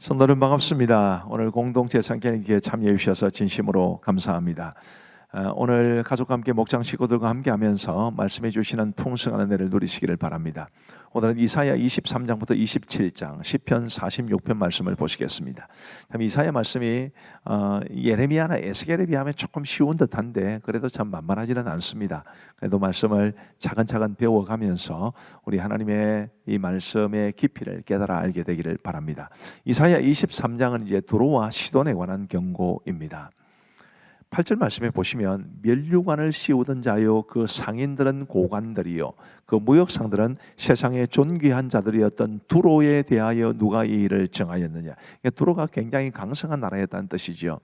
성도님 반갑습니다. 오늘 공동체 성경기에 참여해 주셔서 진심으로 감사합니다. 오늘 가족과 함께 목장 식구들과 함께 하면서 말씀해 주시는 풍성한 은혜를 누리시기를 바랍니다. 오늘은 이사야 23장부터 27장, 시편 46편 말씀을 보시겠습니다. 이사야 말씀이 예레미야나 에스겔에 비하면 조금 쉬운 듯한데 그래도 참 만만하지는 않습니다. 그래도 말씀을 차근차근 배워가면서 우리 하나님의 이 말씀의 깊이를 깨달아 알게 되기를 바랍니다. 이사야 23장은 이제 두로와 시돈에 관한 경고입니다. 8절 말씀에 보시면 면류관을 씌우던 자요 그 상인들은 고관들이요 그 무역상들은 세상의 존귀한 자들이었던 두로에 대하여 누가 이 일을 정하였느냐. 두로가 굉장히 강성한 나라였다는 뜻이죠.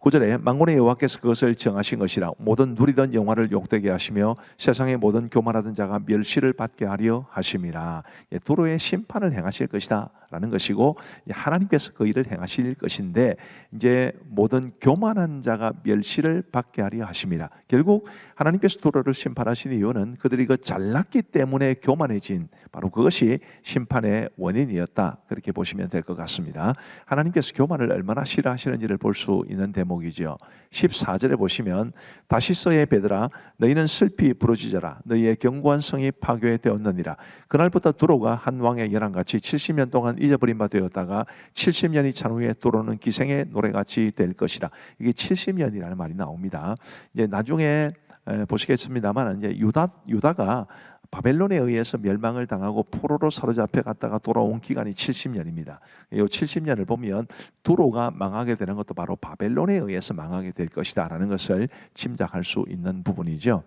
9절에 만군의 여호와께서 그것을 정하신 것이라. 모든 누리던 영화를 욕되게 하시며 세상의 모든 교만하던 자가 멸시를 받게 하려 하심이라. 두로의 심판을 행하실 것이다 라는 것이고, 하나님께서 그 일을 행하실 것인데 이제 모든 교만한 자가 멸시를 받게 하려 하심이라. 결국 하나님께서 두로를 심판하신 이유는 그들이 그 잘났기 때문에 교만해진 바로 그것이 심판의 원인이었다, 그렇게 보시면 될 것 같습니다. 하나님께서 교만을 얼마나 싫어하시는지를 볼 수 있는 대목이죠. 14절에 보시면 다시서의 베드라 너희는 슬피 부르짖어라. 너희의 견고한 성이 파괴되었느니라. 그날부터 두로가 한 왕의 열왕같이 70년 동안 잊어버린 바 되었다가 70년이 찬 후에 두로는 기생의 노래같이 될 것이라. 이게 70년이라는 말이 나옵니다. 이제 나중에 보시겠습니다만 이제 유다가 바벨론에 의해서 멸망을 당하고 포로로 사로잡혀 갔다가 돌아온 기간이 70년입니다. 이 70년을 보면 두로가 망하게 되는 것도 바로 바벨론에 의해서 망하게 될 것이다 라는 것을 짐작할 수 있는 부분이죠.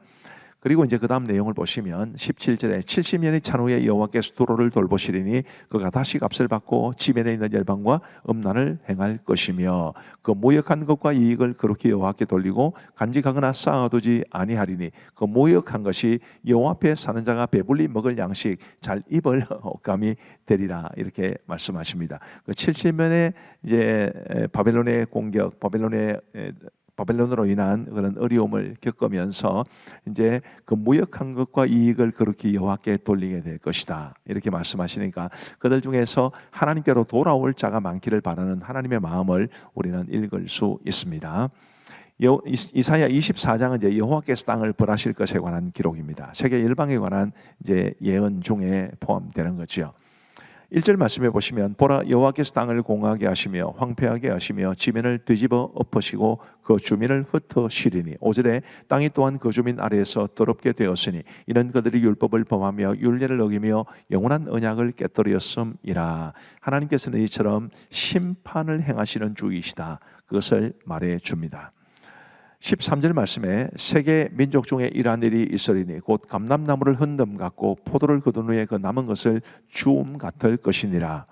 그리고 이제 그 다음 내용을 보시면 17절에 70년이 찬 후에 여호와께서 두로를 돌보시리니 그가 다시 값을 받고 지면에 있는 열방과 음란을 행할 것이며 그 모욕한 것과 이익을 그렇게 여호와께 돌리고 간직하거나 쌓아두지 아니하리니 그 모욕한 것이 여호와 앞에 사는 자가 배불리 먹을 양식 잘 입을 옷감이 되리라, 이렇게 말씀하십니다. 그 70년에 이제 바벨론의 공격, 바벨론으로 인한 그런 어려움을 겪으면서 이제 그 무역한 것과 이익을 그렇게 여호와께 돌리게 될 것이다, 이렇게 말씀하시니까 그들 중에서 하나님께로 돌아올 자가 많기를 바라는 하나님의 마음을 우리는 읽을 수 있습니다. 이사야 24장은 이제 여호와께서 땅을 벌하실 것에 관한 기록입니다. 세계 열방에 관한 이제 예언 중에 포함되는 거죠. 1절 말씀해 보시면 보라 여호와께서 땅을 공하게 하시며 황폐하게 하시며 지면을 뒤집어 엎으시고 그 주민을 흩어시리니. 5절에 땅이 또한 그 주민 아래에서 더럽게 되었으니 이는 그들이 율법을 범하며 율례를 어기며 영원한 언약을 깨뜨렸음이라. 하나님께서는 이처럼 심판을 행하시는 주이시다, 그것을 말해 줍니다. 13절 말씀에 세계 민족 중에 이러한 일이 있으리니 곧 감람나무를 흔듦 같고 포도를 거둔 후에 그 남은 것을 주움 같을 것이니라.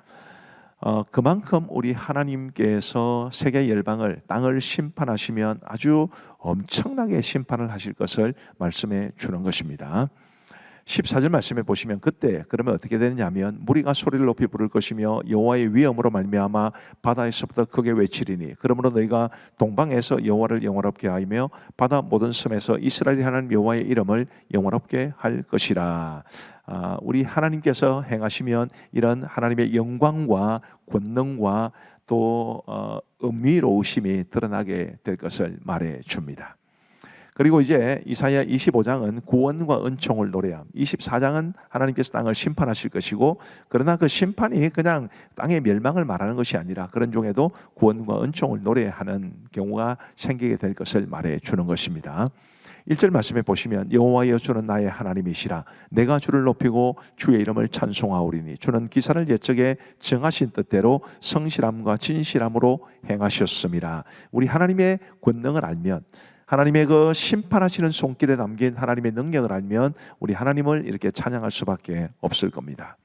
그만큼 우리 하나님께서 세계 열방을, 땅을 심판하시면 아주 엄청나게 심판을 하실 것을 말씀해 주는 것입니다. 14절 말씀에 보시면 그때 그러면 어떻게 되느냐면 무리가 소리를 높이 부를 것이며 여호와의 위엄으로 말미암아 바다에서부터 크게 외치리니 그러므로 너희가 동방에서 여호와를 영화롭게 하며 바다 모든 섬에서 이스라엘이 하나님 여호와의 이름을 영화롭게 할 것이라. 우리 하나님께서 행하시면 이런 하나님의 영광과 권능과 또 은미로우심이 드러나게 될 것을 말해 줍니다. 그리고 이제 이사야 25장은 구원과 은총을 노래함. 24장은 하나님께서 땅을 심판하실 것이고, 그러나 그 심판이 그냥 땅의 멸망을 말하는 것이 아니라 그런 중에도 구원과 은총을 노래하는 경우가 생기게 될 것을 말해 주는 것입니다. 1절 말씀에 보시면 여호와여 주는 나의 하나님이시라. 내가 주를 높이고 주의 이름을 찬송하오리니 주는 기사를 옛적에 정하신 뜻대로 성실함과 진실함으로 행하셨음이라. 우리 하나님의 권능을 알면, 하나님의 그 심판하시는 손길에 담긴 하나님의 능력을 알면 우리 하나님을 이렇게 찬양할 수밖에 없을 겁니다.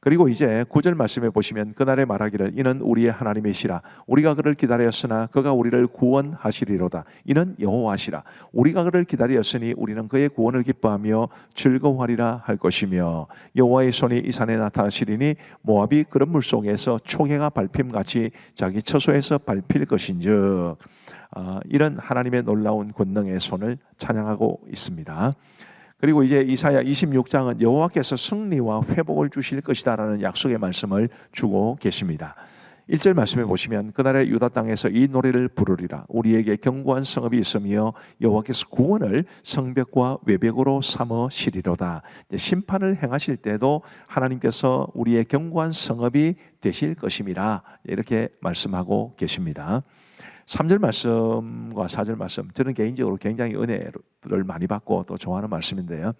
그리고 이제 9절 말씀에 보시면 그날에 말하기를 이는 우리의 하나님이시라. 우리가 그를 기다렸으나 그가 우리를 구원하시리로다. 이는 여호와시라. 우리가 그를 기다렸으니 우리는 그의 구원을 기뻐하며 즐거워하리라 할 것이며 여호와의 손이 이 산에 나타나시리니 모압이 그런 물속에서 초계가 밟힘같이 자기 처소에서 밟힐 것인즉. 이런 하나님의 놀라운 권능의 손을 찬양하고 있습니다. 그리고 이제 이사야 26장은 여호와께서 승리와 회복을 주실 것이다라는 약속의 말씀을 주고 계십니다. 1절 말씀해 보시면 그날의 유다 땅에서 이 노래를 부르리라. 우리에게 견고한 성읍이 있으며 여호와께서 구원을 성벽과 외벽으로 삼으시리로다. 심판을 행하실 때도 하나님께서 우리의 견고한 성읍이 되실 것임이라 이렇게 말씀하고 계십니다. 3절 말씀과 4절 말씀, 저는 개인적으로 굉장히 은혜를 많이 받고 또 좋아하는 말씀인데요.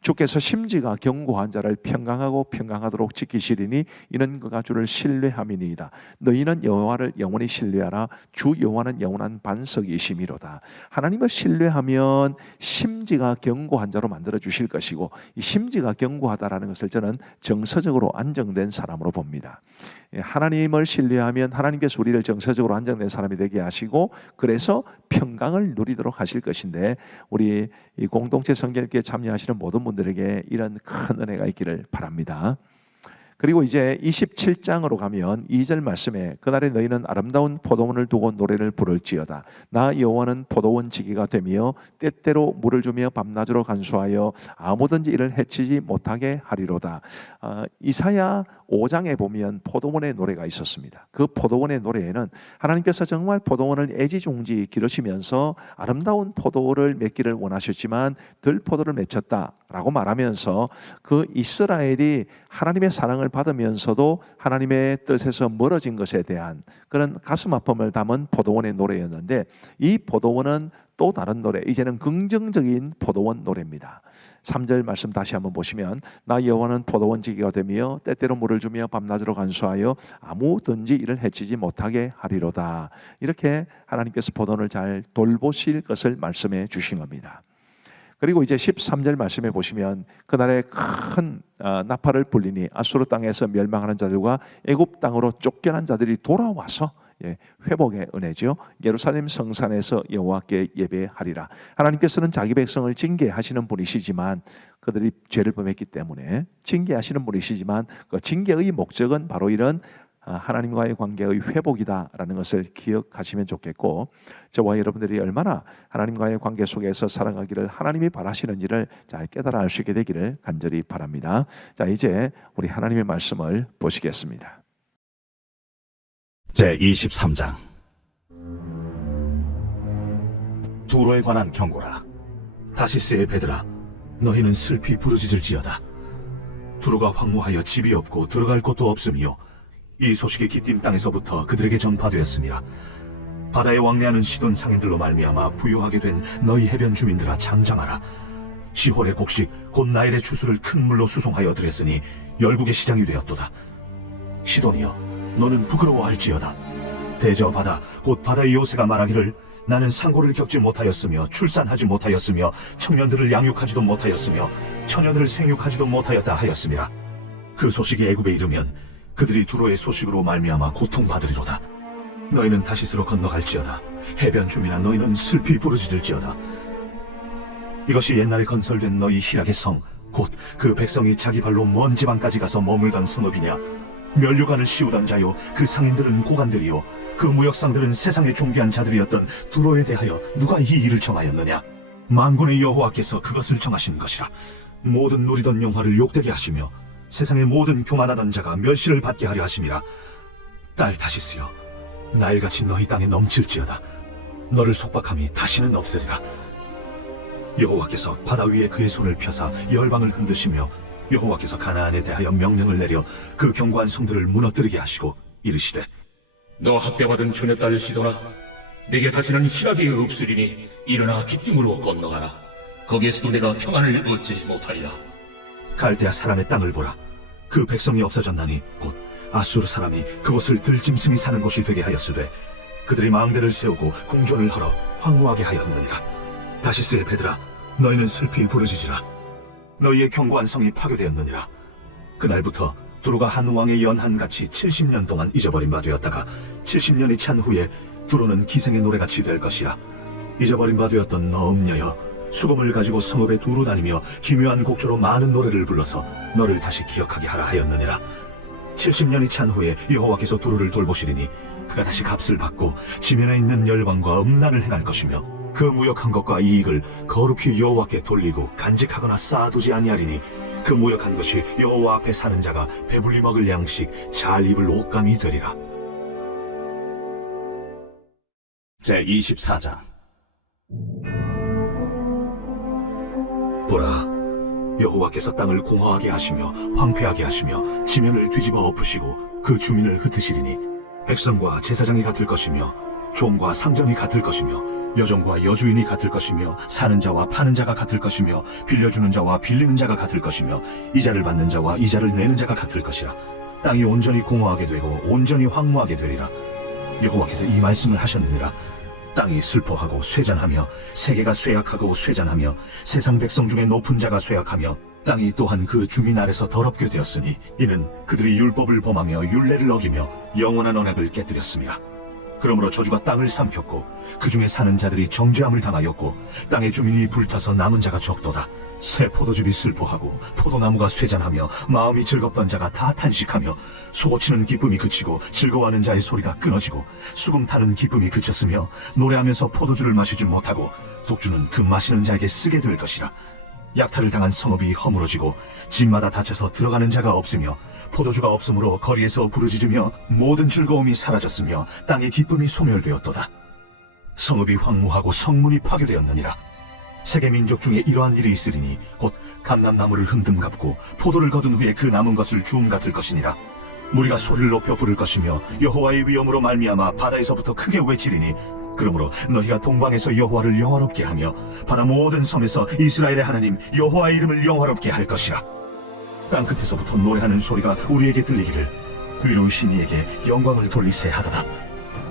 주께서 심지가 견고한 자를 평강하고 평강하도록 지키시리니 이는 그가 주를 신뢰함이니이다. 너희는 여호와를 영원히 신뢰하라. 주 여호와는 영원한 반석이시미로다. 하나님을 신뢰하면 심지가 견고한 자로 만들어 주실 것이고, 이 심지가 견고하다라는 것을 저는 정서적으로 안정된 사람으로 봅니다. 하나님을 신뢰하면 하나님께서 우리를 정서적으로 안정된 사람이 되게 하시고, 그래서 평강을 누리도록 하실 것인데, 우리 이 공동체 성결기에 참여하시는 모든 분들에게 이런 큰 은혜가 있기를 바랍니다. 그리고 이제 27장으로 가면 2절 말씀에 그날에 너희는 아름다운 포도원을 두고 노래를 부를지어다. 나 여호와는 포도원 지기가 되며 때때로 물을 주며 밤낮으로 간수하여 아무든지 이를 해치지 못하게 하리로다. 이사야 5장에 보면 포도원의 노래가 있었습니다. 그 포도원의 노래에는 하나님께서 정말 포도원을 애지중지 기르시면서 아름다운 포도를 맺기를 원하셨지만 들 포도를 맺혔다라고 말하면서 그 이스라엘이 하나님의 사랑을 받으면서도 하나님의 뜻에서 멀어진 것에 대한 그런 가슴 아픔을 담은 포도원의 노래였는데, 이 포도원은 또 다른 노래, 이제는 긍정적인 포도원 노래입니다. 3절 말씀 다시 한번 보시면 나 여호와는 포도원 지기가 되며 때때로 물을 주며 밤낮으로 간수하여 아무든지 이를 해치지 못하게 하리로다. 이렇게 하나님께서 포도원을 잘 돌보실 것을 말씀해 주신 겁니다. 그리고 이제 13절 말씀해 보시면 그날에 큰 나팔을 불리니 아수르 땅에서 멸망하는 자들과 애굽 땅으로 쫓겨난 자들이 돌아와서 회복의 은혜죠. 예루살렘 성산에서 여호와께 예배하리라. 하나님께서는 자기 백성을 징계하시는 분이시지만, 그들이 죄를 범했기 때문에 징계하시는 분이시지만 그 징계의 목적은 바로 이런 하나님과의 관계의 회복이다라는 것을 기억하시면 좋겠고, 저와 여러분들이 얼마나 하나님과의 관계 속에서 살아가기를 하나님이 바라시는지를 잘 깨달아 알 수 있게 되기를 간절히 바랍니다. 자, 이제 우리 하나님의 말씀을 보시겠습니다. 제23장 두로에 관한 경고라. 다시스의 배들아, 너희는 슬피 부르짖을지어다. 두로가 황무하여 집이 없고 들어갈 곳도 없으며 이 소식이 기띔 땅에서부터 그들에게 전파되었습니다. 바다에 왕래하는 시돈 상인들로 말미암아 부유하게 된 너희 해변 주민들아, 잠잠하라. 시홀의 곡식 곧 나일의 추수를 큰 물로 수송하여 들였으니 열국의 시장이 되었도다. 시돈이여, 너는 부끄러워할지어다. 대저 바다 곧 바다의 요새가 말하기를 나는 상고를 겪지 못하였으며 출산하지 못하였으며 청년들을 양육하지도 못하였으며 처녀들을 생육하지도 못하였다 하였습니다. 그 소식이 애굽에 이르면 그들이 두로의 소식으로 말미암아 고통받으리로다. 너희는 다시스로 건너갈지어다. 해변 주민아, 너희는 슬피 부르짖을지어다. 이것이 옛날에 건설된 너희 희락의 성, 곧 그 백성이 자기 발로 먼 지방까지 가서 머물던 성읍이냐? 면류관을 씌우던 자요, 그 상인들은 고관들이요, 그 무역상들은 세상의 존귀한 자들이었던 두로에 대하여 누가 이 일을 정하였느냐? 만군의 여호와께서 그것을 정하신 것이라. 모든 누리던 영화를 욕되게 하시며 세상의 모든 교만하던 자가 멸시를 받게 하려 하심이라. 딸 다시스여, 나일같이 너희 땅에 넘칠지어다. 너를 속박함이 다시는 없으리라. 여호와께서 바다 위에 그의 손을 펴사 열방을 흔드시며 여호와께서 가나안에 대하여 명령을 내려 그 견고한 성들을 무너뜨리게 하시고 이르시되, 너 학대받은 처녀딸 시도나, 내게 다시는 희락이 없으리니 일어나 기띔으로 건너가라. 거기에서도 내가 평안을 얻지 못하리라. 갈대아 사람의 땅을 보라. 그 백성이 없어졌나니 곧 아수르 사람이 그곳을 들짐승이 사는 곳이 되게 하였으되 그들이 망대를 세우고 궁전을 헐어 황무하게 하였느니라. 다시스의 배들아, 너희는 슬피 부르짖으라. 너희의 견고한 성이 파괴되었느니라. 그날부터 두로가 한 왕의 연한같이 70년 동안 잊어버린 바 되었다가 70년이 찬 후에 두로는 기생의 노래같이 될 것이라. 잊어버린 바 되었던 너 음녀여, 수금을 가지고 성읍에 두루 다니며 기묘한 곡조로 많은 노래를 불러서 너를 다시 기억하게 하라 하였느니라. 70년이 찬 후에 여호와께서 두루를 돌보시리니 그가 다시 값을 받고 지면에 있는 열방과 음란을 행할 것이며 그 무역한 것과 이익을 거룩히 여호와께 돌리고 간직하거나 쌓아두지 아니하리니 그 무역한 것이 여호와 앞에 사는 자가 배불리 먹을 양식 잘 입을 옷감이 되리라. 제24장. 보라, 여호와께서 땅을 공허하게 하시며 황폐하게 하시며 지면을 뒤집어 엎으시고 그 주민을 흩으시리니 백성과 제사장이 같을 것이며 종과 상전이 같을 것이며 여종과 여주인이 같을 것이며 사는 자와 파는 자가 같을 것이며 빌려주는 자와 빌리는 자가 같을 것이며 이자를 받는 자와 이자를 내는 자가 같을 것이라. 땅이 온전히 공허하게 되고 온전히 황무하게 되리라. 여호와께서 이 말씀을 하셨느니라. 땅이 슬퍼하고 쇠잔하며 세계가 쇠약하고 쇠잔하며 세상 백성 중에 높은 자가 쇠약하며 땅이 또한 그 주민 아래서 더럽게 되었으니 이는 그들이 율법을 범하며 율례를 어기며 영원한 언약을 깨뜨렸습니다. 그러므로 저주가 땅을 삼켰고 그 중에 사는 자들이 정죄함을 당하였고 땅의 주민이 불타서 남은 자가 적도다. 새 포도즙이 슬퍼하고 포도나무가 쇠잔하며 마음이 즐겁던 자가 다 탄식하며 소고치는 기쁨이 그치고 즐거워하는 자의 소리가 끊어지고 수금 타는 기쁨이 그쳤으며 노래하면서 포도주를 마시지 못하고 독주는 그 마시는 자에게 쓰게 될 것이라. 약탈을 당한 성읍이 허물어지고 집마다 닫혀서 들어가는 자가 없으며 포도주가 없으므로 거리에서 부르짖으며 모든 즐거움이 사라졌으며 땅의 기쁨이 소멸되었도다. 성읍이 황무하고 성문이 파괴되었느니라. 세계 민족 중에 이러한 일이 있으리니 곧 감람나무를 흔듦 같고 포도를 거둔 후에 그 남은 것을 주움 같을 것이니라. 무리가 소리를 높여 부를 것이며 여호와의 위엄으로 말미암아 바다에서부터 크게 외치리니 그러므로 너희가 동방에서 여호와를 영화롭게 하며 바다 모든 섬에서 이스라엘의 하나님 여호와의 이름을 영화롭게 할 것이라. 땅끝에서부터 노래하는 소리가 우리에게 들리기를 의로우신 이에게 영광을 돌리세 하도다.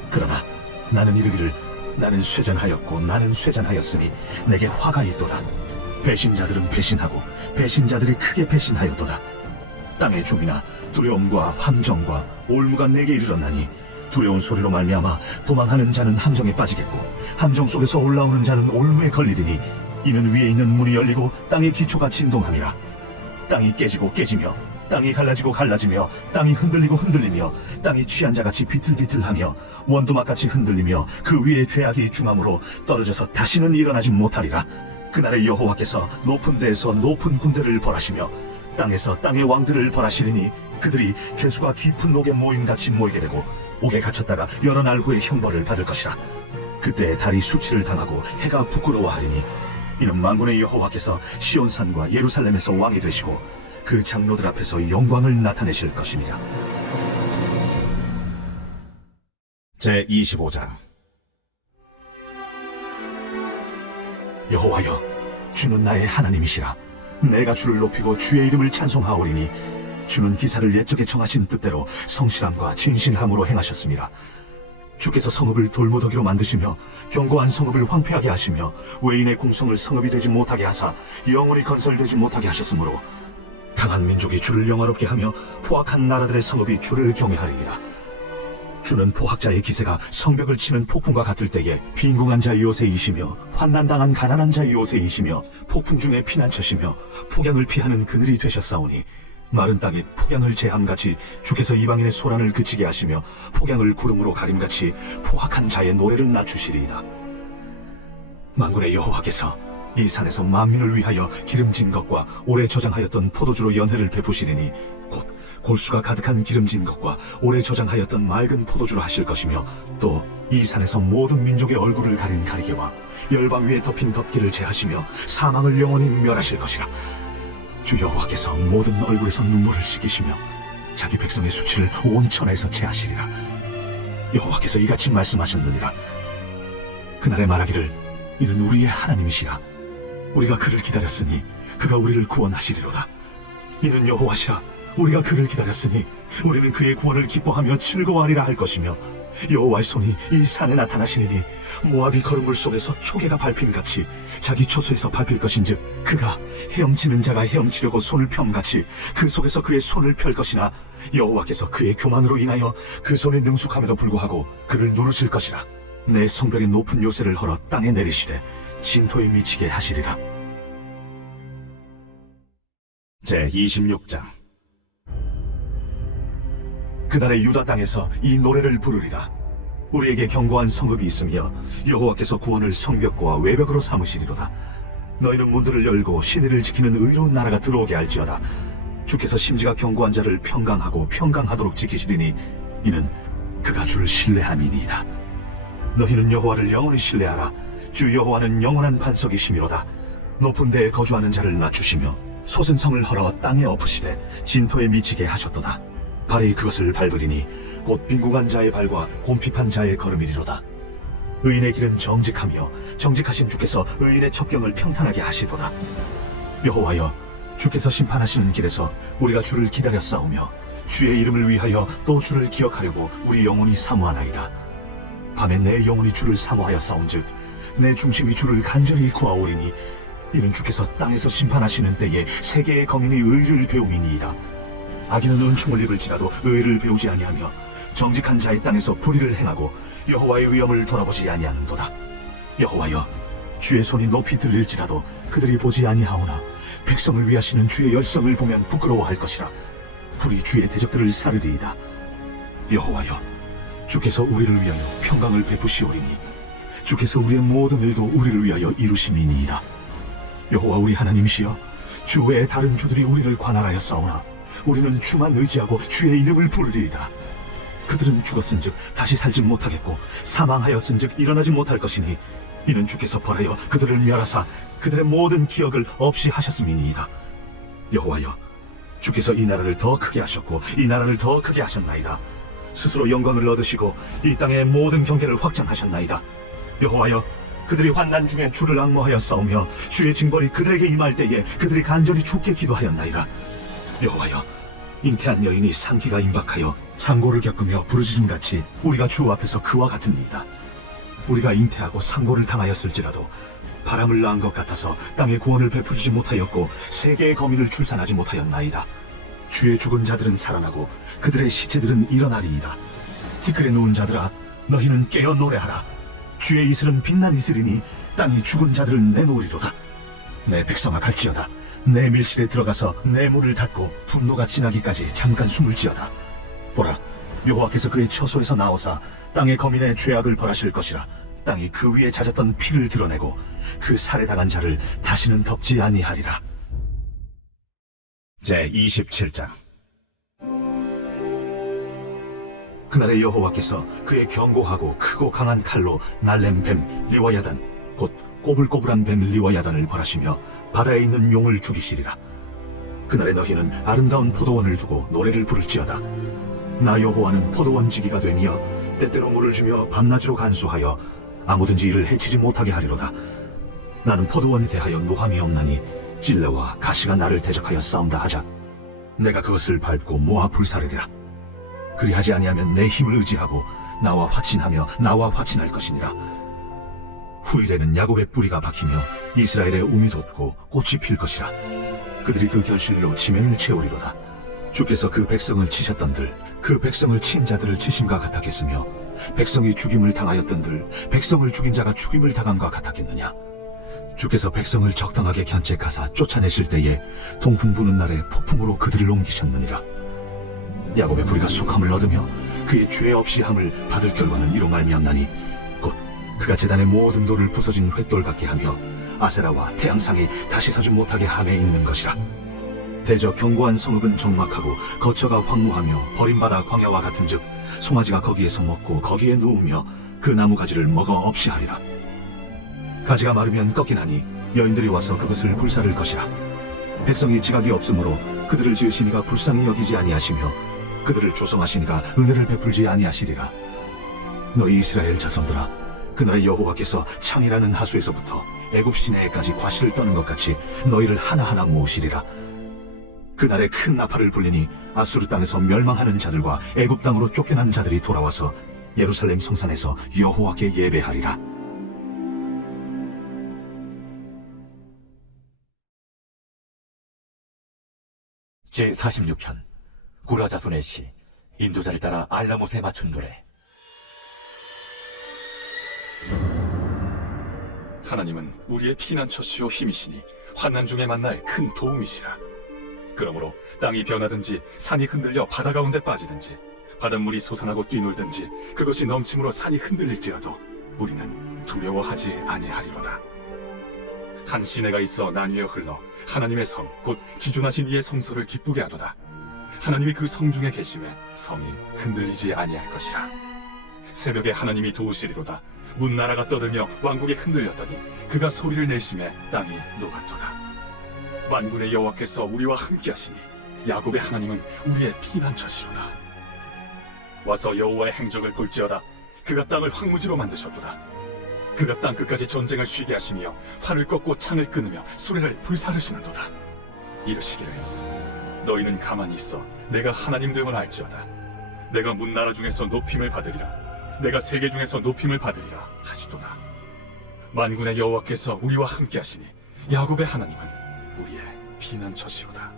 그러나 나는 이르기를 나는 쇠잔하였고 나는 쇠잔하였으니 내게 화가 있도다. 배신자들은 배신하고 배신자들이 크게 배신하였도다. 땅의 주민아, 두려움과 함정과 올무가 내게 이르렀나니 두려운 소리로 말미암아 도망하는 자는 함정에 빠지겠고 함정 속에서 올라오는 자는 올무에 걸리리니 이는 위에 있는 문이 열리고 땅의 기초가 진동함이라. 땅이 깨지고 깨지며 땅이 갈라지고 갈라지며 땅이 흔들리고 흔들리며 땅이 취한 자같이 비틀비틀하며 원두막같이 흔들리며 그 위에 죄악이 중함으로 떨어져서 다시는 일어나지 못하리라. 그날에 여호와께서 높은 데에서 높은 군대를 벌하시며 땅에서 땅의 왕들을 벌하시리니 그들이 죄수가 깊은 옥에 모임같이 모이게 되고 옥에 갇혔다가 여러 날 후에 형벌을 받을 것이라. 그때 달이 수치를 당하고 해가 부끄러워하리니 이는 만군의 여호와께서 시온산과 예루살렘에서 왕이 되시고 그 장로들 앞에서 영광을 나타내실 것입니다. 제25장. 여호와여, 주는 나의 하나님이시라. 내가 주를 높이고 주의 이름을 찬송하오리니 주는 기사를 옛적에 정하신 뜻대로 성실함과 진실함으로 행하셨습니다. 주께서 성읍을 돌무더기로 만드시며 견고한 성읍을 황폐하게 하시며 외인의 궁성을 성읍이 되지 못하게 하사 영원히 건설되지 못하게 하셨으므로 강한 민족이 주를 영화롭게 하며 포악한 나라들의 성읍이 주를 경외하리이다. 주는 포악자의 기세가 성벽을 치는 폭풍과 같을 때에 빈궁한 자의 요새이시며 환난당한 가난한 자의 요새이시며 폭풍 중에 피난처시며 폭양을 피하는 그늘이 되셨사오니 마른 땅에 폭양을 제함같이 주께서 이방인의 소란을 그치게 하시며 폭양을 구름으로 가림같이 포악한 자의 노래를 낮추시리이다. 만군의 여호와께서 이 산에서 만민을 위하여 기름진 것과 오래 저장하였던 포도주로 연회를 베푸시리니 곧 골수가 가득한 기름진 것과 오래 저장하였던 맑은 포도주로 하실 것이며 또 이 산에서 모든 민족의 얼굴을 가린 가리개와 열방 위에 덮인 덮개를 제하시며 사망을 영원히 멸하실 것이라. 주 여호와께서 모든 얼굴에서 눈물을 씻기시며 자기 백성의 수치를 온 천하에서 제하시리라. 여호와께서 이같이 말씀하셨느니라. 그날에 말하기를 이는 우리의 하나님이시라. 우리가 그를 기다렸으니 그가 우리를 구원하시리로다. 이는 여호와시라. 우리가 그를 기다렸으니 우리는 그의 구원을 기뻐하며 즐거워하리라 할 것이며 여호와의 손이 이 산에 나타나시리니 모압이 걸음물 속에서 초계가 밟힘같이 자기 처소에서 밟힐 것인즉 그가 헤엄치는 자가 헤엄치려고 손을 펴같이 그 속에서 그의 손을 펼 것이나 여호와께서 그의 교만으로 인하여 그 손이 능숙함에도 불구하고 그를 누르실 것이라. 내 성벽의 높은 요새를 헐어 땅에 내리시되 진토에 미치게 하시리라. 제26장. 그날의 유다 땅에서 이 노래를 부르리라. 우리에게 견고한 성읍이 있으며 여호와께서 구원을 성벽과 외벽으로 삼으시리로다. 너희는 문들을 열고 시내를 지키는 의로운 나라가 들어오게 할지어다. 주께서 심지가 견고한 자를 평강하고 평강하도록 지키시리니 이는 그가 주를 신뢰함이니이다. 너희는 여호와를 영원히 신뢰하라. 주 여호와는 영원한 반석이시미로다. 높은 데에 거주하는 자를 낮추시며 솟은 성을 헐어 땅에 엎으시되 진토에 미치게 하셨도다. 발이 그것을 밟으리니 곧 빈궁한 자의 발과 곰핍한 자의 걸음이리로다. 의인의 길은 정직하며 정직하신 주께서 의인의 첩경을 평탄하게 하시도다. 여호와여, 주께서 심판하시는 길에서 우리가 주를 기다려 싸우며 주의 이름을 위하여 또 주를 기억하려고 우리 영혼이 사모하나이다. 밤에 내 영혼이 주를 사모하여 싸운즉 내 중심이 주를 간절히 구하오리니 이는 주께서 땅에서 심판하시는 때에 세계의 거민이 의를 배움이니이다. 악인은 은총을 입을지라도 의를 배우지 아니하며 정직한 자의 땅에서 불의를 행하고 여호와의 위엄을 돌아보지 아니하는도다. 여호와여, 주의 손이 높이 들릴지라도 그들이 보지 아니하오나 백성을 위하시는 주의 열성을 보면 부끄러워할 것이라. 불이 주의 대적들을 사르리이다. 여호와여, 주께서 우리를 위하여 평강을 베푸시오리니 주께서 우리의 모든 일도 우리를 위하여 이루심이니이다. 여호와 우리 하나님이시여, 주 외에 다른 주들이 우리를 관할하여 싸우나 우리는 주만 의지하고 주의 이름을 부르리이다. 그들은 죽었은즉 다시 살지 못하겠고 사망하였은즉 일어나지 못할 것이니 이는 주께서 벌하여 그들을 멸하사 그들의 모든 기억을 없이 하셨음이니이다. 여호와여, 주께서 이 나라를 더 크게 하셨고 이 나라를 더 크게 하셨나이다. 스스로 영광을 얻으시고 이 땅의 모든 경계를 확장하셨나이다. 여호와여, 그들이 환난 중에 주를 앙모하여 싸우며 주의 징벌이 그들에게 임할 때에 그들이 간절히 주께 기도하였나이다. 여호와여, 잉태한 여인이 상기가 임박하여 상고를 겪으며 부르짖음같이 우리가 주 앞에서 그와 같으니이다. 우리가 잉태하고 상고를 당하였을지라도 바람을 낳은 것 같아서 땅에 구원을 베풀지 못하였고 세계의 거민을 출산하지 못하였나이다. 주의 죽은 자들은 살아나고 그들의 시체들은 일어나리이다. 티끌에 누운 자들아, 너희는 깨어 노래하라. 주의 이슬은 빛난 이슬이니 땅이 죽은 자들을 내놓으리로다. 내 백성아 갈지어다. 내 밀실에 들어가서 내 문을 닫고 분노가 지나기까지 잠깐 숨을지어다. 보라, 여호와께서 그의 처소에서 나오사 땅의 거민의 죄악을 벌하실 것이라. 땅이 그 위에 잦았던 피를 드러내고 그 살해당한 자를 다시는 덮지 아니하리라. 제27장. 그날에 여호와께서 그의 견고하고 크고 강한 칼로 날렘 뱀 리와야단 곧 꼬불꼬불한 뱀 리와야단을 벌하시며 바다에 있는 용을 죽이시리라. 그날에 너희는 아름다운 포도원을 두고 노래를 부를지어다. 나 여호와는 포도원 지기가 되며 때때로 물을 주며 밤낮으로 간수하여 아무든지 이를 해치지 못하게 하리로다. 나는 포도원에 대하여 노함이 없나니 찔레와 가시가 나를 대적하여 싸운다 하자. 내가 그것을 밟고 모아 불사르리라. 그리하지 아니하면 내 힘을 의지하고 나와 화친하며 나와 화친할 것이니라. 후일에는 야곱의 뿌리가 박히며 이스라엘의 움이 돋고 꽃이 필 것이라. 그들이 그 결실로 지면을 채우리로다. 주께서 그 백성을 치셨던들 그 백성을 친 자들을 치심과 같았겠으며 백성이 죽임을 당하였던들 백성을 죽인 자가 죽임을 당함과 같았겠느냐. 주께서 백성을 적당하게 견책하사 쫓아내실 때에 동풍 부는 날에 폭풍으로 그들을 옮기셨느니라. 야곱의 뿌리가 속함을 얻으며 그의 죄 없이 함을 받을 결과는 이로 말미암나니 곧 그가 제단의 모든 돌을 부서진 횃돌 같게 하며 아세라와 태양상이 다시 서지 못하게 함에 있는 것이라. 대저 견고한 성읍은 적막하고 거처가 황무하며 버림받아 광야와 같은즉 송아지가 거기에서 먹고 거기에 누우며 그 나무 가지를 먹어 없이 하리라. 가지가 마르면 꺾이나니 여인들이 와서 그것을 불사를 것이라. 백성이 지각이 없으므로 그들을 지으시니가 불쌍히 여기지 아니하시며 그들을 조성하시니가 은혜를 베풀지 아니하시리라. 너희 이스라엘 자손들아, 그날에 여호와께서 창이라는 하수에서부터 애굽 시내에까지 과실을 떠는 것 같이 너희를 하나하나 모으시리라. 그날에 큰 나팔을 불리니 아수르 땅에서 멸망하는 자들과 애굽 땅으로 쫓겨난 자들이 돌아와서 예루살렘 성산에서 여호와께 예배하리라. 제46편 구라 자손의 시 인도자를 따라 알라못에 맞춘 노래. 하나님은 우리의 피난처시요 힘이시니 환난 중에 만날 큰 도움이시라. 그러므로 땅이 변하든지 산이 흔들려 바다 가운데 빠지든지 바닷물이 솟아나고 뛰놀든지 그것이 넘침으로 산이 흔들릴지라도 우리는 두려워하지 아니하리로다. 한 시내가 있어 나뉘어 흘러 하나님의 성 곧 지존하신 이의 성소를 기쁘게 하도다. 하나님이 그 성 중에 계심에 성이 흔들리지 아니할 것이라. 새벽에 하나님이 도우시리로다. 문나라가 떠들며 왕국이 흔들렸더니 그가 소리를 내심에 땅이 녹았도다. 만군의 여호와께서 우리와 함께하시니 야곱의 하나님은 우리의 피난처시로다. 와서 여호와의 행적을 볼지어다. 그가 땅을 황무지로 만드셨도다. 그가 땅 끝까지 전쟁을 쉬게 하시며 활을 꺾고 창을 끊으며 수레를 불사르시는도다. 이르시기를 너희는 가만히 있어 내가 하나님 됨을 알지어다. 내가 문나라 중에서 높임을 받으리라. 내가 세계 중에서 높임을 받으리라 하시도다. 만군의 여호와께서 우리와 함께하시니 야곱의 하나님은 우리의 피난처시로다.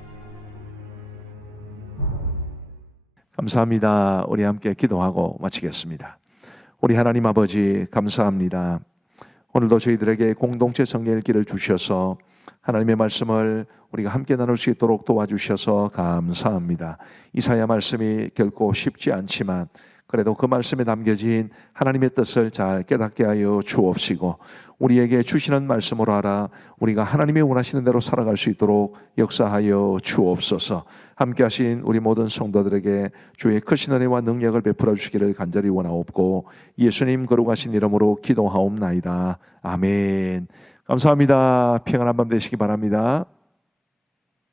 감사합니다. 우리 함께 기도하고 마치겠습니다. 우리 하나님 아버지 감사합니다. 오늘도 저희들에게 공동체 성경의 길을 주셔서 하나님의 말씀을 우리가 함께 나눌 수 있도록 도와주셔서 감사합니다. 이사야 말씀이 결코 쉽지 않지만 그래도 그 말씀에 담겨진 하나님의 뜻을 잘 깨닫게 하여 주옵시고 우리에게 주시는 말씀으로 알아 우리가 하나님의 원하시는 대로 살아갈 수 있도록 역사하여 주옵소서. 함께 하신 우리 모든 성도들에게 주의 크신 은혜와 능력을 베풀어 주시기를 간절히 원하옵고 예수님 거룩하신 이름으로 기도하옵나이다. 아멘. 감사합니다. 평안한 밤 되시기 바랍니다.